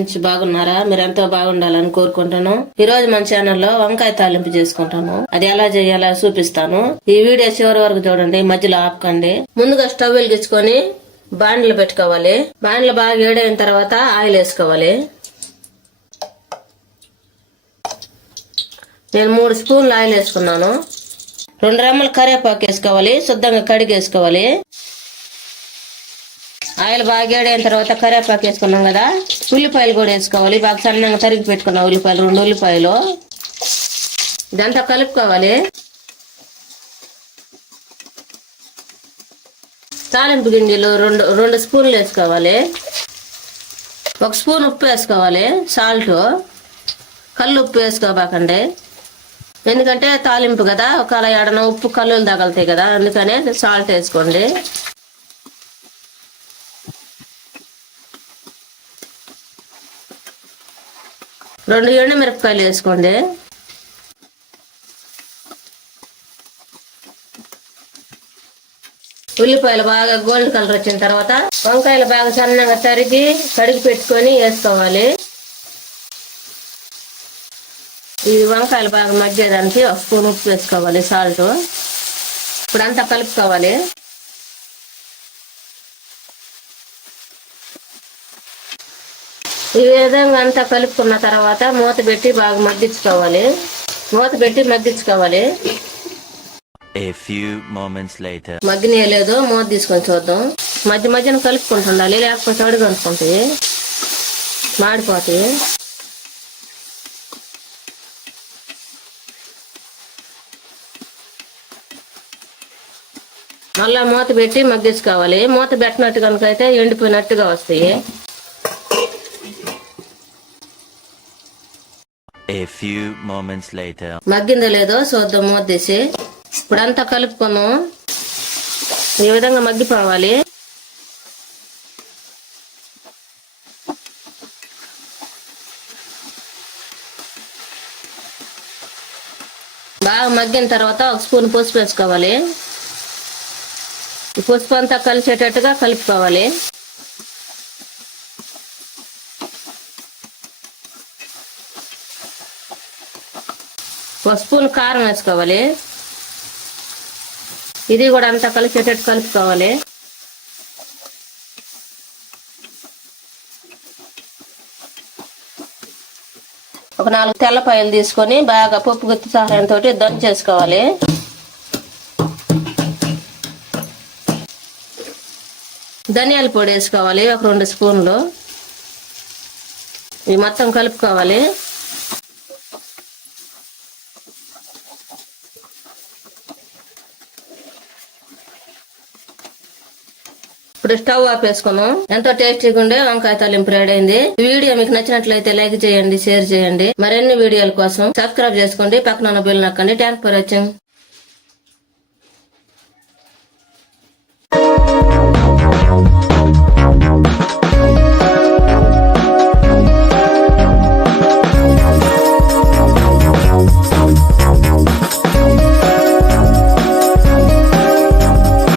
Friends, బాగున్నారా? మీరు ఎంతో బాగుండాలని కోరుకుంటాను. ఈ రోజు మన ఛానల్లో వంకాయ తాలింపు చేసుకుంటాను. అది ఎలా చేయాలో చూపిస్తాను. ఈ వీడియో చివరి వరకు చూడండి, మధ్యలో ఆపకండి. ముందుగా స్టవ్ వెలిగించుకొని బాండ్లు పెట్టుకోవాలి. బాండ్లు బాగా వేడైన తర్వాత ఆయిల్ వేసుకోవాలి. నేను 3 స్పూన్లు ఆయిల్ వేసుకున్నాను. 2 రెమ్మలు కరివేపాకు వేసుకోవాలి. శుద్ధంగా కడిగి వేసుకోవాలి. ఆయిల్ బాగా వేడైన తర్వాత కరివేపాకు వేసుకున్నాం కదా, ఉల్లిపాయలు కూడా వేసుకోవాలి. బాగా సన్నగా తరిగి పెట్టుకున్నాం ఉల్లిపాయలు, 2 ఉల్లిపాయలు. ఇదంతా కలుపుకోవాలి. తాలింపు గింజలు 2 స్పూన్లు వేసుకోవాలి. 1 స్పూన్ ఉప్పు వేసుకోవాలి. సాల్ట్, కళ్ళు ఉప్పు వేసుకోబాకండి, ఎందుకంటే తాలింపు కదా, ఒకవేళ ఏడన ఉప్పు కల్లులు తగలుతాయి కదా, అందుకనే సాల్ట్ వేసుకోండి. 2 ఎండుమిరపకాయలు వేసుకోండి. ఉల్లిపాయలు బాగా గోల్డ్ కలర్ వచ్చిన తర్వాత వంకాయలు బాగా సన్నగా తరిగి కడిగి పెట్టుకొని వేసుకోవాలి. ఈ వంకాయలు బాగా మగ్గేదానికి 1 స్పూన్ ఉప్పు వేసుకోవాలి, సాల్ట్. ఇప్పుడు అంతా కలుపుకోవాలి. ఈ విధంగా అంతా కలుపుకున్న తర్వాత మూత పెట్టి బాగా మగ్గించుకోవాలి. మగ్గినేయలేదో మూత తీసుకొని చూద్దాం. మధ్య మధ్యన కలుపుకుంటుండాలి, లేకపోతే అడుగు అనుకుంటాయి, మాడిపోతాయి. మళ్ళా మూత పెట్టి మగ్గించుకోవాలి. మూత పెట్టినట్టు కనుక అయితే ఎండిపోయినట్టుగా వస్తాయి. మగ్గిందో లేదో చూద్దాం మూత తీసి. ఇప్పుడు అంతా కలుపుకున్నాం. ఈ విధంగా మగ్గిపోవాలి. బాగా మగ్గిన తర్వాత 1 స్పూన్ పసుపు వేసుకోవాలి. ఈ పసుపు అంతా కలిసేటట్టుగా కలుపుకోవాలి. 1 స్పూన్ కారం వేసుకోవాలి. ఇది కూడా అంతా కలిసేటట్టు కలుపుకోవాలి. ఒక 4 తెల్లపాయలు తీసుకొని బాగా పప్పు గుత్తి సహాయంతో దంచేసుకోవాలి. ధనియాల పొడి వేసుకోవాలి, ఒక 2 స్పూన్లు. ఇవి మొత్తం కలుపుకోవాలి. ఇప్పుడు స్టవ్ ఆపేసుకున్నాం. ఎంతో టేస్టీగా ఉండే వంకాయ తాలింపు రెడీ అయింది. ఈ వీడియో మీకు నచ్చినట్లయితే లైక్ చేయండి, షేర్ చేయండి. మరిన్ని వీడియోల కోసం సబ్స్క్రైబ్ చేసుకోండి, పక్కన ఉన్న బెల్ నొక్కండి. Thanks for watching.